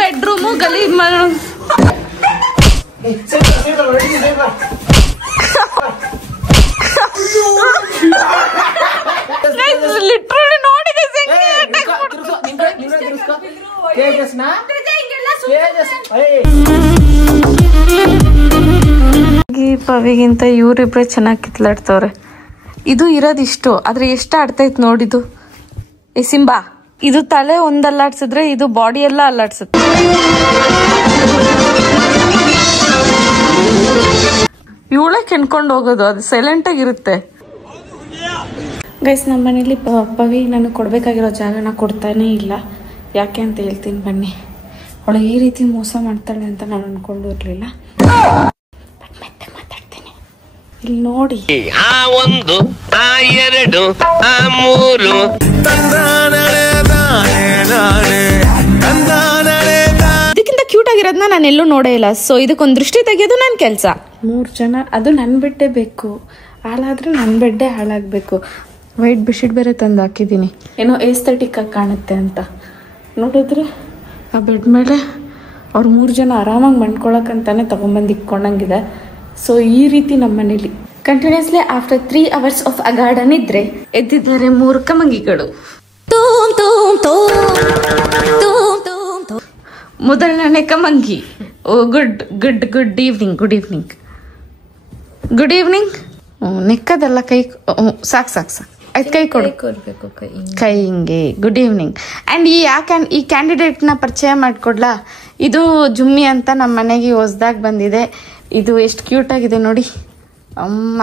Bedroom ಗಲೀಜ್ literally ನೋಡಿ ಪವಿಗಿಂತ ಇವ್ರಿಬ್ರೆ ಚೆನ್ನಾಗಿ ಕಿತ್ಲಾಡ್ತವ್ರೆ. ಇದು ಇರೋದಿಷ್ಟು, ಆದ್ರೆ ಎಷ್ಟು ಆಡ್ತೈತ್ ನೋಡಿದು. ಏ ಸಿಂಬಾ, ಇದು ತಲೆ ಒಂದ್ ಅಲ್ಲಾಡ್ಸಿದ್ರೆ ಇದು ಬಾಡಿ ಎಲ್ಲ ಅಲ್ಲಾಡ್ಸುತ್ತೆ. ಇವಳೆ ಕೆಣ್ಕೊಂಡು ಹೋಗೋದು, ಅದು ಸೈಲೆಂಟ್ ಆಗಿರುತ್ತೆ. ಗೈಸ್, ನಮ್ಮ ಮನೇಲಿ ಪವಿ ನನಗೆ ಕೊಡ್ಬೇಕಾಗಿರೋ ಜಾಗನ ಕೊಡ್ತಾನೆ ಇಲ್ಲ. ಯಾಕೆ ಅಂತ ಹೇಳ್ತೀನಿ ಬನ್ನಿ. ಅವಳು ಈ ರೀತಿ ಮೋಸ ಮಾಡ್ತಾಳೆ ಅಂತ ನಾನು ಅನ್ಕೊಂಡು ಇರ್ಲಿಲ್ಲ. ಮತ್ತೆ ಮಾತಾಡ್ತೀನಿ, ಇಲ್ಲಿ ನೋಡಿ. ಆ ಒಂದು, ಆ ಎರಡು, ಆ ಮೂರು, ಇದಕ್ಕಿಂತ ಕ್ಯೂಟ್ ಆಗಿರೋದನ್ನ ನಾನು ಎಲ್ಲೂ ನೋಡೇ ಇಲ್ಲ. ಸೊ ಇದಕ್ಕೊಂದು ದೃಷ್ಟಿ ತೆಗೆಯೋದು ನನ್ನ ಕೆಲಸ. 3 ಜನ, ಅದು ನನ್ನ ಬೆಡ್ಡೇ ಬೇಕು. ಹಾಳಾದ್ರೆ ನನ್ನ ಬೆಡ್ಡೇ ಹಾಳಾಗಬೇಕು. ವೈಟ್ ಬೆಡ್ಶೀಟ್ ಬೇರೆ ತಂದು ಹಾಕಿದ್ದೀನಿ, ಏನೋ ಏಸ್ಥೆಟಿಕ್ ಆಗಿ ಕಾಣುತ್ತೆ ಅಂತ. ನೋಡಿದ್ರೆ ಆ ಬೆಡ್ ಮೇಲೆ ಅವ್ರು 3 ಜನ ಆರಾಮಾಗಿ ಮಣ್ಕೊಳಕ್ಕಂತಾನೆ ತಗೊಂಬಂದು ಇಕ್ಕೊಂಡಂಗಿದೆ. ಸೊ ಈ ರೀತಿ ನಮ್ಮ ಮನೇಲಿ ಕಂಟಿನ್ಯೂಸ್ಲಿ ಆಫ್ಟರ್ 3 hours ಆಫ್ ಅಗಾರ್ಡನ್ ಇದ್ರೆ ಎದ್ದಿದ್ದಾರೆ 3 ಕಮಂಗಿಗಳು. ಮೊದಲನೇ ಕಮಂಗಿ, ಗುಡ್ ಈವ್ನಿಂಗ್. ನೆಕ್ಕದಲ್ಲ, ಕೈ ಸಾಕು ಆಯ್ತು, ಕೈ ಕೊಡು. ಕೈ ಹಿಂಗೆ ಗುಡ್ ಈವ್ನಿಂಗ್. ಆ್ಯಂಡ್ ಈ ಕ್ಯಾಂಡಿಡೇಟ್ನ ಪರಿಚಯ ಮಾಡಿಕೊಡ್ಲಾ? ಇದು ಜುಮ್ಮಿ ಅಂತ ನಮ್ಮ ಮನೆಗೆ ಹೊಸ್ದಾಗಿ ಬಂದಿದೆ. ಇದು ಎಷ್ಟು ಕ್ಯೂಟ್ ಆಗಿದೆ ನೋಡಿ, ಅಮ್ಮ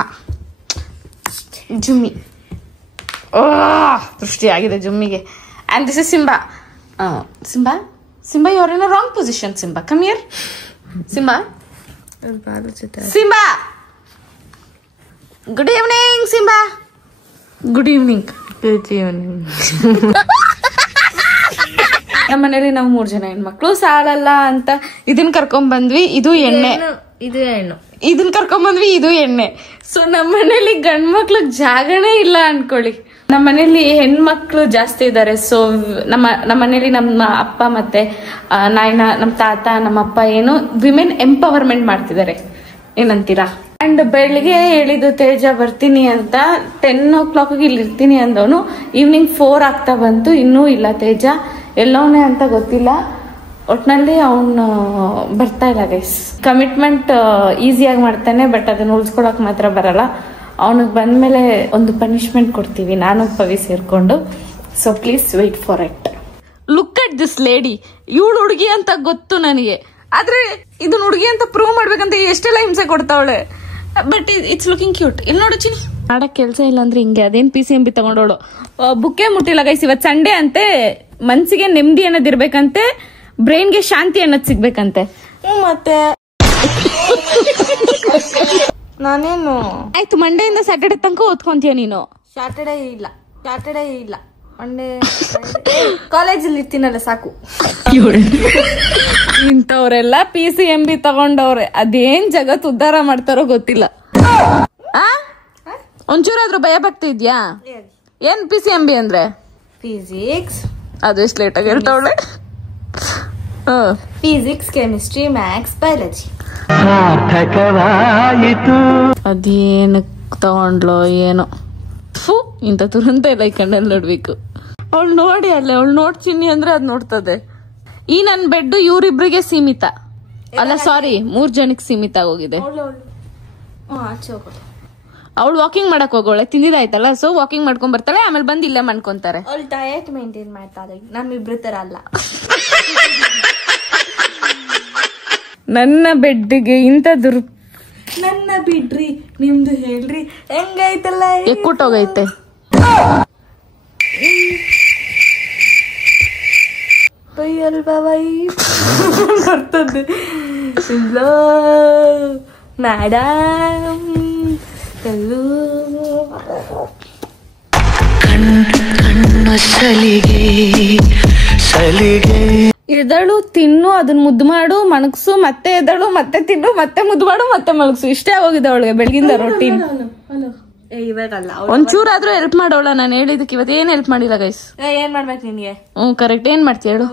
ಜುಮ್ಮಿ. ದೃಷ್ಟಿ ಆಗಿದೆ ಜುಮ್ಮಿಗೆ. And this is Simba. Simba, you are in a wrong position. Simba, come here. Simba, good evening. Simba, good evening. ನಮ್ಮ ಮನೇಲಿ ನಾವು 3 ಜನ ಹೆಣ್ಮಕ್ಳು, ಸಾಲಲ್ಲ ಅಂತ ಇದನ್ನ ಕರ್ಕೊಂಡ್ ಬಂದ್ವಿ. ಇದು ಎಣ್ಣೆ, ಇದನ್ನ ಕರ್ಕೊಂಡ್ ಬಂದ್ವಿ, ಇದು ಎಣ್ಣೆ. ಸೊ ನಮ್ಮ ಮನೇಲಿ ಗಂಡ್ಮಕ್ಳಿಗೆ ಜಾಗನೇ ಇಲ್ಲ ಅನ್ಕೊಳ್ಳಿ. ನಮ್ಮ ಮನೇಲಿ ಹೆಣ್ಮಕ್ಳು ಜಾಸ್ತಿ ಇದ್ದಾರೆ. ಸೊ ನಮ್ಮ ಮನೇಲಿ ನಮ್ಮ ಅಪ್ಪ ಮತ್ತೆ ನಾಯನ, ನಮ್ಮ ತಾತ, ನಮ್ಮ ಅಪ್ಪ ಏನು ವಿಮೆನ್ ಎಂಪವರ್ಮೆಂಟ್ ಮಾಡ್ತಿದ್ದಾರೆ, ಏನಂತೀರಾ? ಅಂಡ್ ಬೆಳಿಗ್ಗೆ ಹೇಳಿದ್ದು ತೇಜ ಬರ್ತೀನಿ ಅಂತ, 10 o'clock ಇಲ್ಲಿ ಇರ್ತೀನಿ ಅಂದವನು. ಈವ್ನಿಂಗ್ 4 ಆಗ್ತಾ ಬಂತು, ಇನ್ನೂ ಇಲ್ಲ ತೇಜ. ಎಲ್ಲವನೇ ಅಂತ ಗೊತ್ತಿಲ್ಲ. ಒಟ್ನಲ್ಲಿ ಅವನು ಬರ್ತಾ ಇಲ್ಲ ಗೈಸ್. ಕಮಿಟ್ಮೆಂಟ್ ಈಸಿಯಾಗಿ ಮಾಡ್ತಾನೆ, ಬಟ್ ಅದನ್ನ ಉಳಿಸ್ಕೊಳಕ್ ಮಾತ್ರ ಬರಲ್ಲ. ಅವನಿಗೆ ಬಂದ್ಮೇಲೆ ಒಂದು ಪನಿಷ್ಮೆಂಟ್ ಕೊಡ್ತೀವಿ, ನಾನು ಪವಿ ಸೇರ್ಕೊಂಡು. So please wait for it. Look at this lady. ಇವಳು ಹುಡುಗಿ ಅಂತ ಗೊತ್ತು ನನಗೆ, ಆದ್ರೆ ಇದನ್ನ ಹುಡುಗಿ ಅಂತ ಪ್ರೂವ್ ಮಾಡ್ಬೇಕಂತ ಎಷ್ಟೆಲ್ಲ ಹಿಂಸೆ ಕೊಡ್ತಾವಳೆ. But it's looking cute. ಇಲ್ಲಿ ನೋಡು ಚಿನಿ, ಮಾಡಕ್ ಕೆಲ್ಸ ಇಲ್ಲ ಅಂದ್ರೆ ಹಿಂಗೆ. ಅದೇನ್ PCMB ತಗೊಂಡೋಳು, ಬುಕ್ಕೇ ಮುಟ್ಟಿಲ್ಲ ಗೈಸ್. ಇವತ್ ಸಂಡೇ ಅಂತೆ, ಮನ್ಸಿಗೆ ನೆಮ್ಮದಿ ಅನ್ನೋದಿರ್ಬೇಕಂತೆ, ಬ್ರೈನ್ಗೆ ಶಾಂತಿ ಅನ್ನೋದು ಸಿಗ್ಬೇಕಂತೆ. ಮತ್ತೆ ನಾನೇನು ಆಯ್ತು, ಮಂಡೆಯಿಂದ ಸ್ಯಾಟರ್ಡೆ ತನಕ ಓದ್ಕೊಂತೀಯ ನೀನು? ಸ್ಯಾಟರ್ಡೇ ಇಲ್ಲ, ಮಂಡೇ ಕಾಲೇಜಲ್ಲಿ ಇರ್ತೀನಲ್ಲ, ಸಾಕು. ಇಂಥವ್ರೆಲ್ಲ PCMB ತಗೊಂಡವ್ರೆ. ಅದೇನ್ ಜಗತ್ ಉದ್ಧಾರ ಮಾಡ್ತಾರೋ ಗೊತ್ತಿಲ್ಲ. ಒಂಚೂರಾದ್ರೂ ಭಯ ಭಕ್ತಿ ಇದ್ಯಾ? ಏನ್ PCMB ಅಂದ್ರೆ? ಫಿಸಿಕ್ಸ್. ಅದು ಎಷ್ಟು ಲೇಟ್ ಆಗಿ ಹೇಳ್ತಾವಳೆ. Physics, chemistry, maths, biology. ಅದೇನು ತಗೊಂಡ್ಲೋ ಏನೋ. ಇಂಥ ತುರಂತ ಇಲ್ಲ ಈ ಕಣ್ಣಲ್ಲಿ ನೋಡ್ಬೇಕು. ಅವಳು ನೋಡಿ ಅಲ್ಲೇ, ಅವಳು ನೋಡ್ತೀನಿ ಅಂದ್ರೆ ಅದ್ ನೋಡ್ತದೆ. ಈ ನನ್ ಬೆಡ್ ಇವ್ರಿಬ್ರಿಗೆ ಸೀಮಿತ ಅಲ್ಲ, ಸಾರಿ 3 ಜನಕ್ಕೆ ಸೀಮಿತ ಆಗೋಗಿದೆ. ಅವಳು ವಾಕಿಂಗ್ ಮಾಡಕ್ ಹೋಗೋಳೆ, ತಿಂದಿದಾಯ್ತಲ್ಲ. ಸೊ ವಾಕಿಂಗ್ ಮಾಡ್ಕೊಂಡ್ ಬರ್ತಾಳೆ, ಆಮೇಲೆ ಬಂದು ಇಲ್ಲೇ ಮಾಡ್ಕೊಂತಾರೆ. ಅವಳು ಡಯಟ್ ಮೇಂಟೈನ್ ಮಾಡ್ತಾಳೆ, ನಮ್ಮಿಬ್ರು ತರ ಅಲ್ಲ. ನನ್ನ ಬೆಡ್ಗೆ ಇಂತ ನನ್ನ ಬಿಡ್ರಿ, ನಿಮ್ದು ಹೇಳ್ರಿ ಹೆಂಗೈತಲ್ಲ. ಎಕ್ಕುಟ್ಟೋಗೈತೆ. ಬರ್ತದೆ ಮೇಡಮ್ ಎಲ್ಲೂ ಕಣ್ಣು ಸಲಿಗೆ ಎದಳು ತಿನ್ನು, ಅದನ್ನ ಮುದ್ದು ಮಾಡು, ಮಣಗ್ಸು, ಮತ್ತೆ ಎದಳು, ಮತ್ತೆ ತಿನ್ನು, ಮತ್ತೆ ಮುದ್ದು ಮಾಡು, ಮತ್ತೆ ಮಲಗ್ಸು. ಇಷ್ಟೇ ಹೋಗಿದೆ ಅವಳಿಗೆ ಬೆಳಗಿಂದ ರೊಟೀನ್. ಒಂಚೂರಾದ್ರೂ ಹೆಲ್ಪ್ ಮಾಡೋಳ. ನಾನು ಹೇಳಿದಕ್ಕೆ ಇವತ್ತು ಏನ್ ಹೆಲ್ಪ್ ಮಾಡಿಲ್ಲ ಗೈಸ್. ಏನ್ ಮಾಡ್ಬೇಕು ನಿನ್ಗೆ? ಕರೆಕ್ಟ್. ಏನ್ ಮಾಡ್ತೀಯ ಹೇಳು?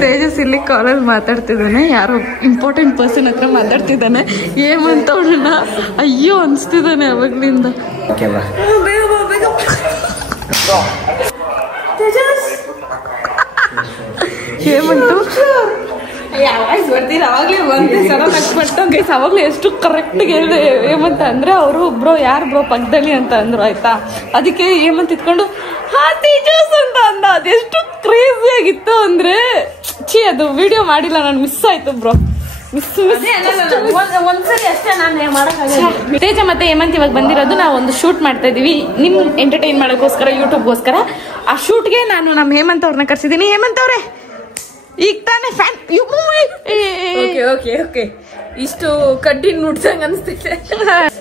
ತೇಜಸ್ ಇಲ್ಲಿ ಕಾಲಲ್ಲಿ ಮಾತಾಡ್ತಿದ್ದಾನೆ, ಯಾರೋ ಇಂಪಾರ್ಟೆಂಟ್ ಪರ್ಸನ್ ಹತ್ರ ಮಾತಾಡ್ತಿದ್ದಾನೆ. ಏಮಂತ ಅವಳನ್ನ ಅಯ್ಯೋ ಅನ್ಸ್ತಿದ್ದಾನೆ ಅವಾಗ್ಲಿಂದ. ಏಮಂಟು ಬರ್ತೀರ ಅವಾಗ್ಲೇ ಒಂದೇ ಸಲ ನಕ್ಬಿಟ್ಟು ಗೈಸ್ ಅವಾಗ್ಲೇ ಎಷ್ಟು ಕರೆಕ್ಟ್ ಹೇಳಿದೆ ಏಮಂತ ಅಂದ್ರೆ ಅವರು ಬ್ರೋ ಯಾರು ಬ್ರೋ ಪಕ್ಕದಲ್ಲಿ ಅಂತ ಅಂದ್ರು ಆಯ್ತಾ. ಅದಕ್ಕೆ ಏಮಂತ ಇಟ್ಕೊಂಡು ಹಾ ತೇಜಸ್ ಅಂತ ಅಂದ. ಅದೆಷ್ಟು ಕ್ರೇಜಿ ಆಗಿತ್ತು ಅಂದ್ರೆ ಅದು ವಿಡಿಯೋ ಮಾಡಿಲ್ಲ ನಾನು, ಮಿಸ್ ಆಯ್ತು ಬ್ರೋ. ಒಂದ್ಸರಿ ಅಷ್ಟೇ ನಾನು ಮಾಡಕ್ಕಾಗಲ್ಲ. ತೇಜ ಮತ್ತೆ ಹೇಮಂತ್ ಇವಾಗ ಬಂದಿರೋದು ನಾವು ಒಂದು ಶೂಟ್ ಮಾಡ್ತಾ ಇದೀವಿ ನಿಮ್ ಎಂಟರ್ಟೈನ್ ಮಾಡೋಕ್ಕೋಸ್ಕರ, ಯೂಟ್ಯೂಬ್ಗೋಸ್ಕರ. ಆ ಶೂಟ್ಗೆ ನಾನು ನಮ್ಮ ಹೇಮಂತ್ ಅವ್ರನ್ನ ಕರ್ಸಿದೀನಿ. ಹೇಮಂತ್ ಅವ್ರೆ ಈಗ ತಾನೇ ಫ್ಯಾನ್ ಇಷ್ಟು ಕಡ್ಡಿ ನುಡ್ಸಂಗ್ ಅನ್ಸ್ತಿದೆ.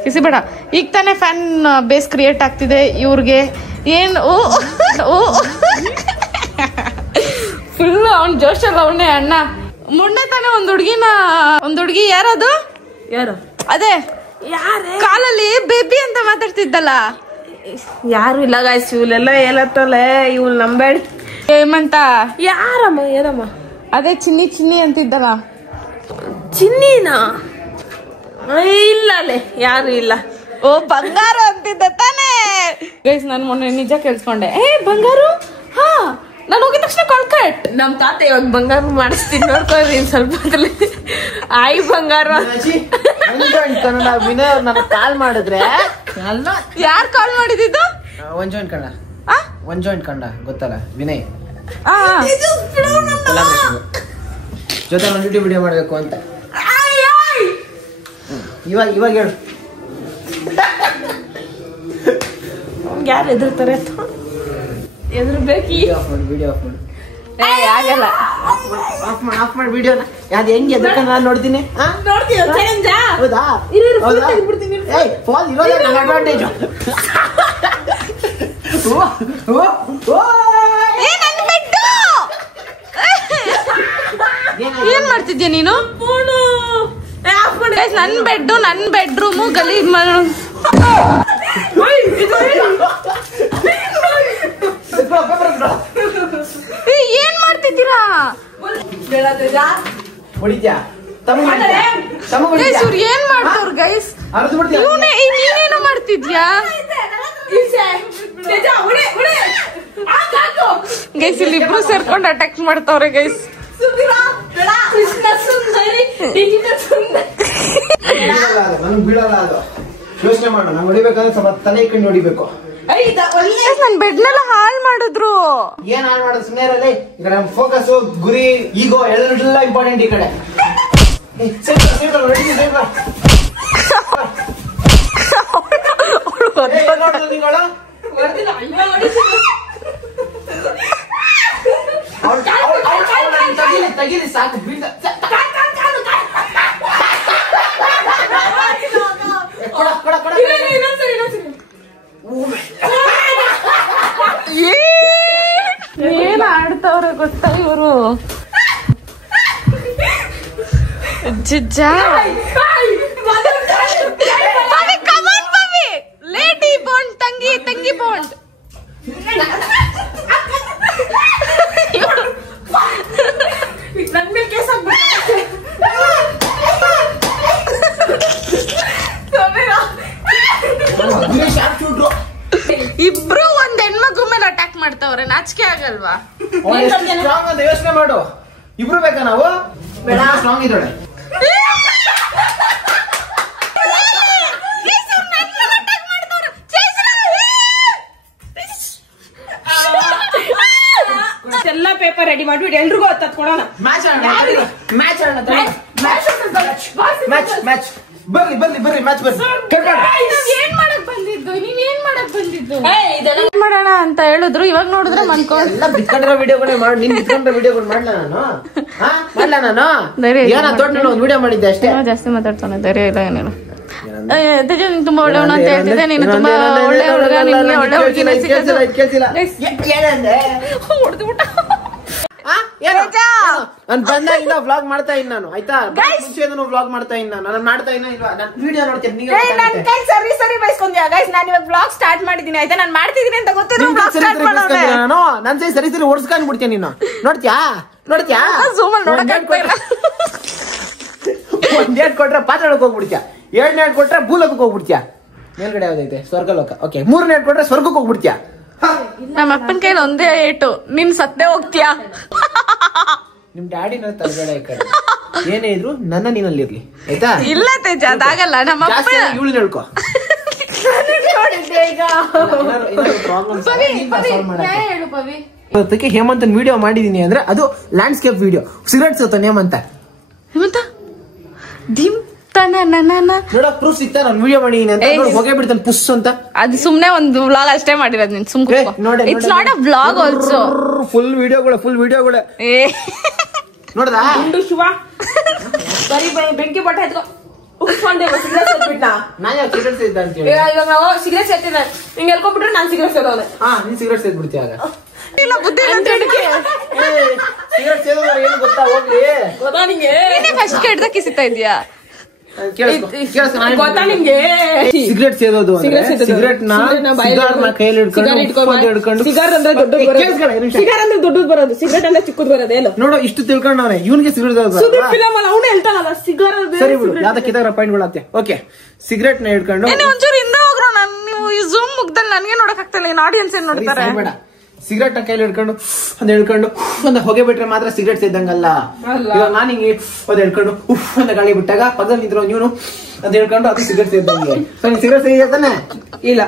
ಕಿಸಿಬೇಡ. ಈಗ ತಾನೇ ಫ್ಯಾನ್ ಬೇಸ್ ಕ್ರಿಯೇಟ್ ಆಗ್ತಿದೆ ಇವ್ರಿಗೆ. ಏನ್ ಫುಲ್ ಅವ್ನ್ ಜೋಶಲ್ಲ ಅವನೇ ಅಣ್ಣ. ಮೊನ್ನೆ ತಾನೇ ಒಂದ್ ಹುಡ್ಗಿ ಯಾರದು ಅದೇ ಕಾಲಲ್ಲಿ ಬೇಬಿ ಅಂತ ಮಾತಾಡ್ತಿದ್ದಲ್ಲ, ಯಾರು ಇಲ್ಲ ಗಾಯ್ಸ್. ಇವಳೆಲ್ಲ ಹೇಳತ್ತಲ್ಲ, ಇವ್ಳು ನಂಬೇಡಿ. ಹೇಮಂತ ಯಾರಮ್ಮ ಅದೇ ಚಿನ್ನಿ ಅಂತಿದ್ದಲ್ಲ. ಚಿನ್ನಿನ ಇಲ್ಲಲೇ ಯಾರು ಇಲ್ಲ. ಓ ಬಂಗಾರ ಅಂತಿದ್ದ ತಾನೇ ಗೈಸ್. ನಾನು ಮೊನ್ನೆ ನಿಜ ಕೇಳಿಸ್ಕೊಂಡೆ. ಬಂಗಾರು ಹಾ ನಾನು ಹೋಗಿದ ತಕ್ಷಣ ಕಟ್. ನಮ್ ತಾತ ಇವಾಗ ಬಂಗಾರ ಮಾಡಿಸ್ತೀನಿ ನೋಡ್ಕೊಳ್ಳಿ ಸ್ವಲ್ಪ. ಆಯ್ ಬಂಗಾರ ವಿನಯ್ ಅವ್ರು ನನಗೆ ಕಾಲ್ ಮಾಡಿದ್ರೆ ಯಾರು ಕಾಲ್ ಮಾಡಿದ್ದು? ಒಂದ್ ಜಾಯಿಂಟ್ ಕಂಡ ಗೊತ್ತಲ್ಲ ವಿನಯ್ ಜೊತೆ ನಾನು ಯೂಟ್ಯೂಬ್ ವಿಡಿಯೋ ಮಾಡ್ಬೇಕು ಅಂತ. ಇವಾಗ ಹೇಳು ಯಾರು ಎದುರ್ತಾರೆ? ಎದುರ್ಬೇಕು. ವಿಡಿಯೋ ಆಫ್ ಮಾಡಿ. ಆಗಲ್ಲ. ಆಫ್ ಮಾಡಿ ವಿಡಿಯೋನ. ಯಾವ್ದು ಹೆಂಗೆ ಎದಕ್ಕ ನಾನು ನೋಡ್ತೀನಿ. ಹೌದಾ? ಫೋನ್ ಇರೋದೇ ನನ್ನ ಅಡ್ವಾಂಟೇಜ್. ಏನ್ ಮಾಡ್ತಿದ್ಯಾ ನೀನು? ನನ್ ಬೆಡ್ರೂಮು ಗಲೀಜ್ ಮಾಡ. ಏನ್ ಮಾಡ್ತಿದ್ದೀರಾ? ಏನ್ ಮಾಡ್ತವ್ರ ಗೈಸ್? ನೀನೇನೋ ಮಾಡ್ತಿದ್ಯಾ ಗೈಸ್? ಇಲ್ಲಿ ಇಬ್ರು ಸೇರ್ಕೊಂಡು ಅಟ್ಯಾಕ್ ಮಾಡ್ತಾವ್ರೆ ಗೈಸ್. ಯೋಚನೆ ಮಾಡು, ನಾನು ಹೊಡಿಬೇಕಂದ್ರೆ ಸ್ವಲ್ಪ ತಲೆ ಇಟ್ಕೊಂಡು ಹೊಡಿಬೇಕು. ನನ್ ಬೆಡ್ನೆಲ್ಲ ಹಾಳ್ ಮಾಡಿದ್ರು. ಏನ್ ಹಾಳು ಮಾಡೋದು ಸುಮ್ಮನೆ. ಈ ಕಡೆ ಫೋಕಸ್, ಗುರಿ, ಈಗೋ ಎಲ್ಲ ಇಂಪಾರ್ಟೆಂಟ್. ಈ ಕಡೆ ತಗಿಲಿ ಸಾಕು. ಏನ್ ಆಡ್ತವ್ರೆ ಗೊತ್ತಾ ಇವರು? ಜಿಜ್ಜ ಲೇಡಿ ಬಾಂಡ್, ತಂಗಿ ಬಾಂಡ್. ಇಬ್ರು ಒಂದ್ ಹೆಣ್ಮಗು ಮೇಲೆ ಅಟ್ಯಾಕ್ ಮಾಡ್ತಾವ್ರೆ, ನಾಚಿಕೆ ಆಗಲ್ವಾ? ಯೋಚನೆ ಮಾಡು. ಇಬ್ರು ಬೇಕಾ ನಾವು? ಸ್ಟ್ರಾಂಗ್ ಇದ್ದಾಳೆ. ಎಲ್ಲ ಪೇಪರ್ ರೆಡಿ ಮಾಡ್ಬಿಟ್ಟು ಎಲ್ರಿಗೂ ತತ್ಕೊಡೋಣ. ಬರ್ರಿ ಮ್ಯಾಚ್ ಬರ್ರಿ. ಏನ್ ಮಾಡಕ್ ಬಂದಿದ್ದು? ನೀವೇನ್ ಮಾಡಕ್ ಬಂದಿದ್ದು? ಮಾಡೋಣ ಅಂತ ಹೇಳಿದ್ರು. ಇವಾಗ ನೋಡಿದ್ರೆ ಎಲ್ಲ ಬಿತ್ಕೊಂಡಿರೋ ವಿಡಿಯೋಗಳೇ ಮಾಡಿ. ನಿನ್ ಬಿತ್ಕೊಂಡಿರೋ ವಿಡಿಯೋಗಳು ಮಾಡ್ಲಾ ನಾನು? ಏನೋ ದೊಡ್ಡ ಒಂದು ವಿಡಿಯೋ ಮಾಡಿದ್ದೆ ಅಷ್ಟೇ. ಜಾಸ್ತಿ ಮಾತಾಡ್ತಾನೆ, ಧೈರ್ಯ ಇಲ್ಲ ಏನೇನು. ತೇಜ ನೀನ್ ತುಂಬಾ ಒಳ್ಳೆಯವನು ಅಂತ ಹೇಳ್ತಿದ್ದೆ. ನೀನು ತುಂಬಾ ಒಳ್ಳೆ ಹುಡುಗ, ನಿನ್ಗೆ ಒಳ್ಳೆ ಹುಡುಗಿನ ನಾನು ಬಂದಾಗಿಂದ ವ್ಲಾಗ್ ಮಾಡ್ತಾ ಇನ್ ನಾನು. ಆಯ್ತಾ? ಮುಂಚೆನೂ ವ್ಲಾಗ್ ಮಾಡ್ತಾ ಇನ್ ನಾನು ಮಾಡ್ತಾ ಇನ್ನ ಇಲ್ವಾ? ನಾನು ವಿಡಿಯೋ ನೋಡ್ತೀನಿ. ಸರಿ ಬೈಸ್ಕೊಂಡ್ಯಾ ಗೈಸ್? ನಾನು ಇವಾಗ ವ್ಲಾಗ್ ಸ್ಟಾರ್ಟ್ ಮಾಡಿದೀನಿ ಆಯ್ತಾ? ನಾನು ಮಾಡ್ತಿದೀನಿ ಅಂತ ಗೊತ್ತಿರೋ ವ್ಲಾಗ್ ಸ್ಟಾರ್ಟ್ ಮಾಡೋಣ. ನಾನು ನನ್ ಸರಿ ಓಡಿಸ್ಕೊಂಡ್ ಬಿಡ್ತೀನಿ ನೀನು ನೋಡ್ತ್ಯಾ ಒಂದೇಟ್ ಕೊಟ್ರೆ ಪಾತಾಳಕ್ಕೆ ಹೋಗ್ಬಿಡ್ತೀಯ, 2ನೇ ಕೊಟ್ರೆ ಭೂಲೋಕಕ್ಕೆ ಹೋಗ್ಬಿಡ್ತೀಯ, ಮೇಲ್ಗಡೆ ಯಾವ್ದೈತೆ ಸ್ವರ್ಗಲೋಕ. ಓಕೆ 3ನೇ ಕೊಟ್ರೆ ಸ್ವರ್ಗಕ್ಕೆ ಹೋಗ್ಬಿಡ್ತೀಯ. ನಮ್ಮ ಅಪ್ಪನ ಕೈಲಿ ಒಂದೇ ಏಟು, ನೀನ್ ಸತ್ತೇ ಹೋಗ್ತೀಯಾ. ನಿಮ್ ಡ್ಯಾಡಿ ತರಬೇಡ ಈ ಕಡೆ, ಏನೇ ಇದ್ರು ನನ್ನ ನೀನಲ್ಲಿರ್ಲಿ ಆಯ್ತಾ. ಇಲ್ಲ ತೇಜ ಅದಾಗಲ್ಲ, ನಮ್ಮ ಅಪ್ಪ ಇವಳು ಹೇಳ್ಕೊ. ಅದಕ್ಕೆ ಹೇಮಂತನ್ ವಿಡಿಯೋ ಮಾಡಿದೀನಿ ಅಂದ್ರೆ ಅದು ಲ್ಯಾಂಡ್ಸ್ಕೇಪ್ ವಿಡಿಯೋ. ಸಿಗರೇಟ್ ಸೋತಾನೆ ಹೇಮಂತ ನೋಡೋ ಪ್ರೂಫ್ ಸಿಗ್ತಾ ನಾನು ವಿಡಿಯೋ ಮಾಡಿದೀನಿ ಅಂತ. ಹೊಗೆ ಬಿಡ್ತಾನೆ ಪುಸ್ ಅಂತ. ಅದು ಸುಮ್ನೆ ಒಂದು ವ್ಲಾಗ್ ಅಷ್ಟೇ ಮಾಡಿರೋದು ನೀನ್ ಸುಮ್ನೆ. It's not a vlog also. Full ವಿಡಿಯೋಗಳು ನೋಡ್ದಾ ಶಿವ ಬರೀ ಬೆಂಕಿ ಬಟ್ಟೆ ಎತ್ಕೊ ಉಪ್ಕೊಂಡೆ ಸಿಗರೇಟ್ ಸೇರ್ಬಿಟ್ನಾ. ನಾ ಯಾಕೆ ಸಿಗರೇಟ್ ಸೇದ್ದ ಅಂತ ಹೇಳಿ ಇವಾಗ ನಾವು ಸಿಗರೇಟ್ ಸೇರ್ತಿದ್ದೆ ಹಿಂಗ್ ಹೇಳ್ಕೊಂಡ್ಬಿಟ್ರೆ ನಾನ್ ಸಿಗರೇಟ್ ಸೇದೋನೆ. ನೀನ್ ಸಿಗರೇಟ್ ಸೇದ್ಬಿಡ್ತೀಯ ಆಗ. ಇಲ್ಲ ಬುದ್ಧಿ ಸಿಗರೇಟ್ ಸೇದೋದ್ರೆ ಏನು ಗೊತ್ತಾ ಹೋಗ್ಲಿ ಗೊತ್ತಾ ನಿಂಗೆ. ನೀನೇ ಫಸ್ಟ್ ಕೇಳ್ದ ಕಿಸಿತಾ ಇದೀಯಾ ಗೊತ್ತಾ ನಿಂಗೆ. ಸಿಗರೇಟ್ ಸೇದೋದು ಸಿಗರೇಟ್ ನ ಕೈಯಲ್ಲಿ ಹಿಡ್ಕೊಂಡು ಸಿಗಾರ್ ಅಂದ್ರೆ ದೊಡ್ಡದು ಬರೋದು, ಸಿಗರೇಟ್ ಅಂದ್ರೆ ಚಿಕ್ಕದ್ ಬರೋದು. ನೋಡು ಇಷ್ಟು ತಿಳ್ಕೊಂಡವ್ರೆ ಇವನಿಗೆ ಸಿಗರೇಟ್ ಅವನು ಹೇಳ್ತಾನಲ್ಲ ಸಿಗಾರ್. ಸರಿ ಬಿಡು ಯಾವ್ದಕ್ಕಿದಾಗ ಪಾಯಿಂಟ್ಗಳಾಗ್ತೆ. ಓಕೆ ಸಿಗರೇಟ್ ನ ಹಿಡ್ಕೊಂಡು ಒಂಚೂರು ಹಿಂದೆ ಹೋಗ್ರೋ. ನೀವು ಝೂಮ್ ಮುಗ್ದಲ್ಲಿ ನನ್ಗೆ ನೋಡಕ್ ಆಗ್ತಿಲ್ಲ, ಇನ್ ಆಡಿಯನ್ಸ್ ಏನ್ ನೋಡ್ತಾರೆ. ಬೇಡ ಸಿಗರೇಟ್ ನ ಕೈಲಿ ಹಿಡ್ಕೊಂಡು ಒಂದು ಹೊಗೆ ಬಿಟ್ರೆ ಮಾತ್ರ ಸಿಗರೇಟ್ ಸೇದಂಗಲ್ಲ. ಇವಾಗ ನಾನು ಹಿಂಗೆ ಅದು ಹೇಳ್ಕೊಂಡು ಅಂತ ಗಾಳಿ ಬಿಟ್ಟಾಗ ಪಕ್ಕದಲ್ಲಿ ನಿಂತಿರೋ ನೀನು ಅಂತ ಹೇಳ್ಕೊಂಡು ಅದು ಸಿಗರೇಟ್ ಸೇದಂಗೆ. ಸಿಗರೇಟ್ ಸೇದಿದೆ ತಾನೆ? ಇಲ್ಲ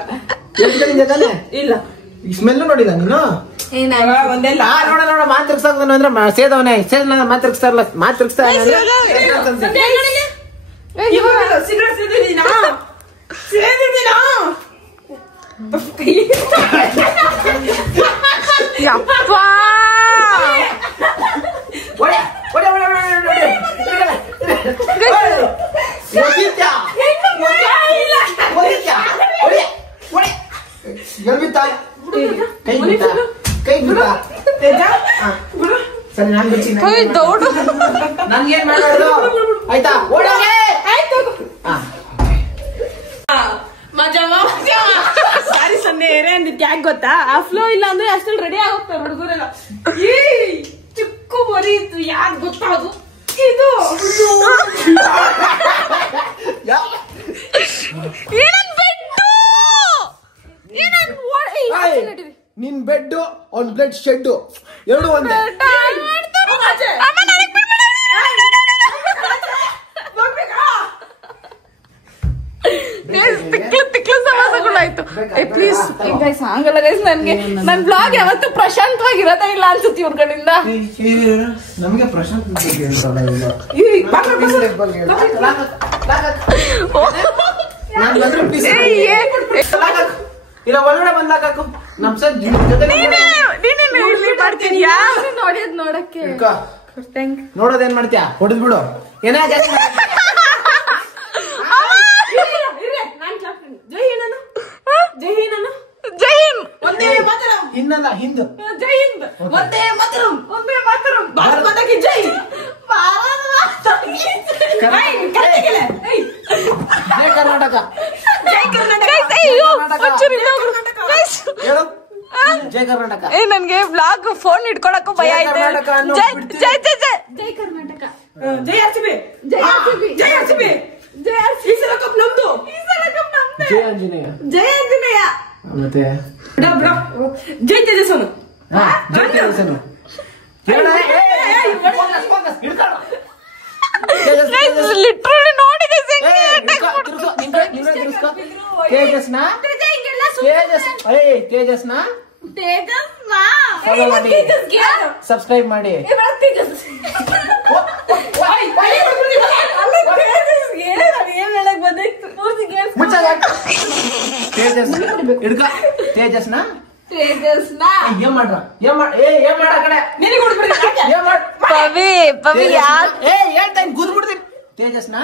ತಾನೆ? ಇಲ್ಲ ಸ್ಮೆಲ್ ನೋಡಿಲ್ಲ ನೀನು? ನೋಡ ಮಾತಿರ್ಸಾಗ ಅಂದ್ರೆ ಸೇದವನೇ ಮಾತಿರ್ಸ್ತಾರಲ್ಲ ಮಾತಿರ್ಸ್ತಾ ನನ್ಗೇನ್ ಮಾಡೋದು ಆಯ್ತಾ. ಸಾರಿ ಸನ್ನೆ ಏರೇ ಅಂದಿತ್ತು ಯಾಕೆ ಗೊತ್ತಾ, ಆ ಫ್ಲೋ ಇಲ್ಲ ಅಂದ್ರೆ ಅಷ್ಟಲ್ಲಿ ರೆಡಿ ಆಗೋಗ್ತಾರೆ ಹುಡುಗರೆಲ್ಲ. ಈ ಚಿಕ್ಕ ಮರಿ ಇತ್ತು ಯಾಕೆ ಗೊತ್ತಾ, ಅದು ಇದು ನಿನ್ ಬೆಡ್ ಅವ್ನ್ ಬ್ಲಡ್ ಶೆಡ್ ಎರಡು ಒಂದೇ. ಪ್ಲೀಸ್ ಹಂಗಲ್ಲ ಗೈಸ್, ನನ್ಗೆ ನನ್ ಬ್ಲಾಗ್ ಯಾವತ್ತೂ ಪ್ರಶಾಂತವಾಗಿರೋದೇ ಇಲ್ಲ ಅನ್ಸುತ್ತೆ ಇವ್ರ ಕಡೆಯಿಂದ. ನಮ್ಗೆ ಪ್ರಶಾಂತ್ ಇಲ್ಲ ಒಳಗಡೆ ಬಂದಾಕು ನಮ್ ಸರ್ ಮಾಡ್ತಿದ್ಯಾ ನೋಡಕ್ಕೆ ನೋಡೋದೇನ್ ಮಾಡ್ತೀಯಾ ಹೊಡೆದ್ ಬಿಡು ಏನೇ ಜಾಸ್ತಿ. ಜೈ ಹಿಂದ್ ಇನ್ನಲ್ಲ ಹಿಂದ್ ಜೈ ಹಿಂದ್ ಒಂದೇ ಮಾತರಂ ಭಾರತ್ ಮಾತಾ ಕಿ ಜೈ. ಜೈ ಕರ್ನಾಟಕ ಜೈ ಕರ್ನಾಟಕ. ನನ್ಗೆ ಬ್ಲಾಗ್ ಫೋನ್ ಇಟ್ಕೊಳಕ್ಕೂ ಭಯ ಇದೆ. ಜೈ ಜೈ ಜೈ ಜೈ ಜೈ ಕರ್ನಾಟಕ, ಜೈ ಆರ್ಸಿಬಿ, ಜೈ ಆರ್ಸಿಬಿ, ಜೈ ಆರ್ಸಿಬಿ, ಜೈ ಆರ್ಸಿಬಿ. ಈ ಸಲ ಕಪ್ ನಮ್ದು, ಜೈ ಆಂಜನೇಯ, ಜೈ ಆಂಜನೇಯ. ಮತ್ತೆ ಜೈ ತೇಜಸ್ವನು, ಜೈ ತೇಜಸ್ವನು. ಲಿಟ್ರಲಿ ನೋಡಿ ತೇಜಸ್ನ ಸಬ್ಸ್ಕ್ರೈಬ್ ಮಾಡಿ. ತೇಜಸ್ನ ಏನ್ ಮಾಡ್ರ ಹೇಳ್ತೀನಿ ಗುದ್ಬಿಡ್ತೀನಿ. ತೇಜಸ್ನ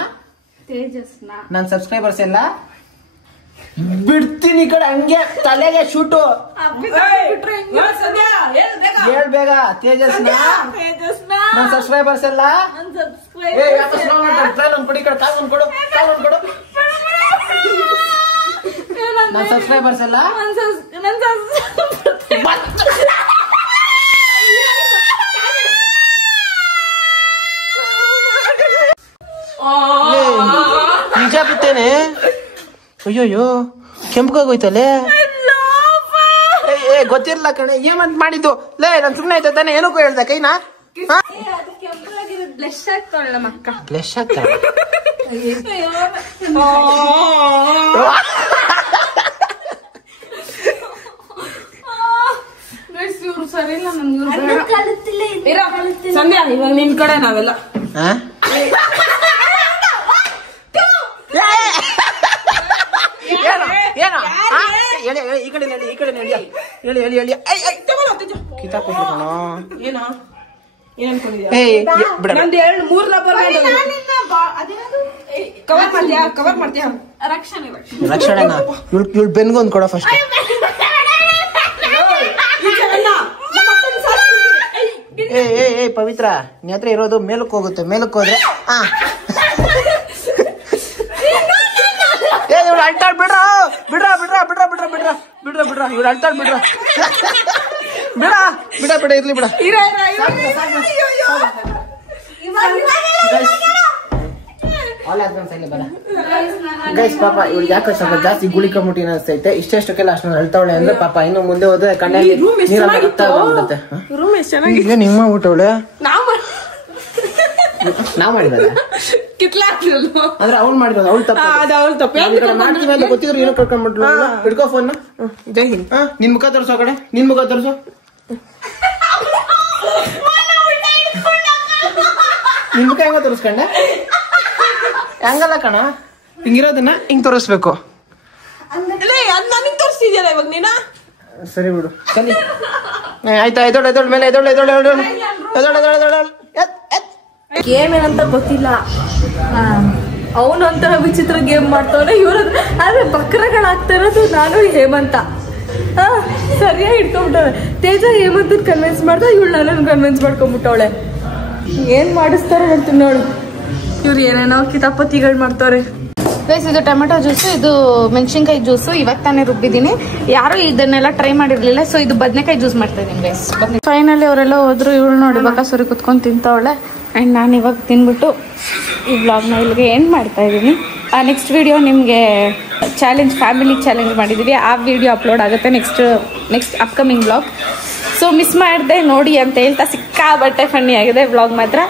ನನ್ ಸಬ್ಸ್ಕ್ರೈಬರ್ಸ್ ಎಲ್ಲ ಬಿಡ್ತೀನಿ ಈ ಕಡೆ ಹಂಗೆ ತಲೆಗೆ ಶೂಟು. ಹೇಳ್ ಬೇಗ ತೇಜಸ್ನ ನನ್ ಸಬ್ಸ್ಕ್ರೈಬರ್ಸ್ ಎಲ್ಲ ಕೊಡಿ ಕಡೆ ಕಾಲ್ ಕೊಡು ನನ್ ಸಬ್ಸ್ಕ್ರೈಬರ್ಸ್ ಎಲ್ಲ ಅಯ್ಯೋಯ್ಯೋ ಕೆಂಪಗೋಯ್ತಲ್ಲೇ. ಏ ಗೊತ್ತಿರ್ಲ ಕಣೆ ಏಮಂತ ಮಾಡಿದ್ದು ಲೇ. ನನ್ ಸುಮ್ನೆ ಆಯ್ತಾ ತಾನೆ ಏನಕ್ಕೂ ಹೇಳ್ದೆ ಕೈನಾ. ಬ್ಲಶ್ ಆಗ್ತಾಳ ಮಕ್ಕ. ಬ್ಲಶ್ ಆಗ್ತಾ ಇವ್ರು ಸರಿ ಇಲ್ಲ ನನ್ಗೆ. ಸಂಧ್ಯಾ ಇವಾಗ ನಿನ್ ಕಡೆ ನಾವೆಲ್ಲ ಏನೋ ಈ ಕಡೆ ನಡಿ ಈ ಕಡೆ ನಡಿ ಹೇಳಿ ಹೇಳಿ ಹೇಳಿ ಕಿತ್ತಾಕೊಟ್ರು ಏನೋ ಏನ್ ಅನ್ಕೊಂಡಿದ್ಯಾ? ಬಿಡ ನಂದು 2-3 ರಬ್ಬರ್ ಕವರ್ ಮಾಡ್ತೀಯಾ? ರಕ್ಷಣೆನಾ ಇವಳು ಬೆನ್ಗೊಂದು ಕೊಡ ಫಸ್ಟ್. ಏ ಪವಿತ್ರ ನೀ ಹತ್ರ ಇರೋದು ಮೇಲಕ್ಕೆ ಹೋಗುತ್ತೆ. ಮೇಲಕ್ಕೆ ಹೋದ್ರೆ ಇವ್ಳು ಅಳ್ತಾಳ್ ಬಿಡ್ರ ಬಿಡ್ರ ಬಿಡ್ರ ಬಿಡ್ರ ಬಿಡ್ರ ಬಿಡ್ರ ಬಿಡ್ರ ಬಿಡ್ರ ಇವ್ಳು ಅಳ್ತಾಳ್ ಬಿಡ್ರ ಬಿಡ ಬಿಡ ಬಿಡ ಇರ್ಲಿ ಬಿಡ. ಗೈಸ್ ಪಾಪ ಇವ್ಳು ಯಾಕೆ ಸ್ವಲ್ಪ ಜಾಸ್ತಿ ಗುಳಿ ಕಮ್ಮುಟಿ ಅನಿಸ್ತೈತೆ. ಇಷ್ಟೆಷ್ಟಕ್ಕೆಲ್ಲ ಅಷ್ಟೊಂದು ಅಳ್ತಾವಳೆ ಅಂದ್ರೆ ಪಾಪ ಇನ್ನು ಮುಂದೆ ಹೋದ್ರೆ ಕಣ್ಣಲ್ಲಿ ನೀರಾಗುತ್ತೆ. ನಿಮ್ಮ ಊಟವಳೆ ನಾವ್ ಮಾಡಿರೋದ ಅಂದ್ರೆ ಅವ್ಳು ಮಾಡಿರೋದು. ಅವ್ಳು ತಪ್ಪು ಮಾಡ್ತೀವಿ ಅಂತ ಗೊತ್ತಿದ್ರು ಏನೋ ಕಳ್ಕೊಂಡ್ಬಿಟ್ಲು. ಹಿಡ್ಕೋ ಫೋನ್. ನಿನ್ ಮುಖ ತೋರ್ಸೋ ಕಡೆ. ನಿನ್ ಮುಖ ತೋರ್ಸೋ. ನಿನ್ ಮುಖ ಹೆಂಗ ತೋರಿಸ್ಕೊಂಡೆ? ಹಂಗಲ್ಲ ಕಣ ಹಿಂಗಿರೋದನ್ನ ಹಿಂಗ್ ತೋರಿಸ್ಬೇಕು. ನನಗ್ ತೋರಿಸ್ತಿದ್ಯಲ್ಲ ಇವಾಗ ನೀನ. ಸರಿ ಬಿಡು ಕಲಿ. ಆಯ್ತಾ ಎದೋಳ ಎದೋಳ ಮೇಲೆ ಎದೋಳ ಎದೋಳ ಎದೋಳ ಎದೋಳ ಎದೋಳ ಎದೋಳ ಗೇಮ್ ಏನಂತ ಗೊತ್ತಿಲ್ಲ. ಅವನು ಒಂಥರ ವಿಚಿತ್ರ ಗೇಮ್ ಮಾಡ್ತವನೆ. ಇವ್ರ ಆದ್ರೆ ಬಕ್ರಗಳಾಗ್ತಾ ಇರೋದು ನಾನು ಹೇಮಂತ. ಸರಿಯಾಗಿ ಇಟ್ಕೊಂಡ್ಬಿಟ್ಟವ್ರೆ. ತೇಜ ಹೇಮಂತನ್ ಕನ್ವಿನ್ಸ್ ಮಾಡ್ದ, ಇವಳು ನನ್ನನ್ನು ಕನ್ವಿನ್ಸ್ ಮಾಡ್ಕೊಂಡ್ಬಿಟ್ಟವಳೆ. ಏನ್ ಮಾಡಿಸ್ತಾರ ನೋಡ್ತೀನಿ ನೋಡು. ಇವ್ರು ಏನೇನೋ ಕಿತಾಪತಿಗಳು ಮಾಡ್ತವ್ರೆ. ಗೈಸ್ ಇದು ಟೊಮೆಟೊ ಜ್ಯೂಸು, ಇದು ಮೆಣಸಿನ್ಕಾಯಿ ಜ್ಯೂಸು. ಇವಾಗ ತಾನೇ ರುಬ್ಬಿದ್ದೀನಿ. ಯಾರು ಇದನ್ನೆಲ್ಲ ಟ್ರೈ ಮಾಡಿರ್ಲಿಲ್ಲ. ಸೊ ಇದು ಬದನೆಕಾಯಿ ಜ್ಯೂಸ್ ಮಾಡ್ತಾ ಇದೀನಿ ಗೈಸ್. ಫೈನಲಿ ಅವರೆಲ್ಲ ಹೋದ್ರು. ಇವಳು ನೋಡಿ ಬಕಾಸುರಿ ಕುತ್ಕೊಂಡು ತಿಂತವಳೆ. ಆ್ಯಂಡ್ ನಾನು ಇವಾಗ ತಿನ್ಬಿಟ್ಟು ಈ ವ್ಲಾಗ್ನ ಇಲ್ಲಿಗೆ ಎಂಡ್ ಮಾಡ್ತಾ ಇದ್ದೀನಿ. ನೆಕ್ಸ್ಟ್ ವಿಡಿಯೋ ನಿಮಗೆ ಚಾಲೆಂಜ್, ಫ್ಯಾಮಿಲಿ ಚಾಲೆಂಜ್ ಮಾಡಿದ್ದೀವಿ. ಆ ವಿಡಿಯೋ ಅಪ್ಲೋಡ್ ಆಗುತ್ತೆ next upcoming vlog. So miss ಮಾಡಿದೆ ನೋಡಿ ಅಂತ ಹೇಳ್ತಾ, ಸಿಕ್ಕಾಬಟ್ಟೆ ಫನ್ನಿ ಆಗಿದೆ ವ್ಲಾಗ್ ಮಾತ್ರ.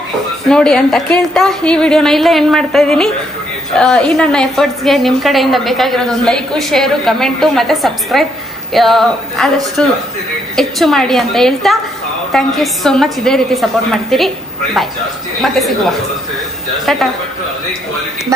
ನೋಡಿ ಅಂತ ಕೇಳ್ತಾ ಈ ವಿಡಿಯೋನ ಇಲ್ಲೇ ಎಂಡ್ ಮಾಡ್ತಾ ಇದ್ದೀನಿ. ಈ ನನ್ನ ಎಫರ್ಟ್ಸ್ಗೆ ನಿಮ್ಮ ಕಡೆಯಿಂದ ಬೇಕಾಗಿರೋದು ಒಂದು ಲೈಕು, ಶೇರು, ಕಮೆಂಟು ಮತ್ತು ಸಬ್ಸ್ಕ್ರೈಬ್ ಆದಷ್ಟು ಹೆಚ್ಚು ಮಾಡಿ ಅಂತ ಹೇಳ್ತಾ, ಥ್ಯಾಂಕ್ ಯು ಸೋ ಮಚ್. ಇದೇ ರೀತಿ ಸಪೋರ್ಟ್ ಮಾಡ್ತೀರಿ. ಬಾಯ್, ಮತ್ತೆ ಸಿಗುವ. ಟಾಟಾ. ಬಾಯ್.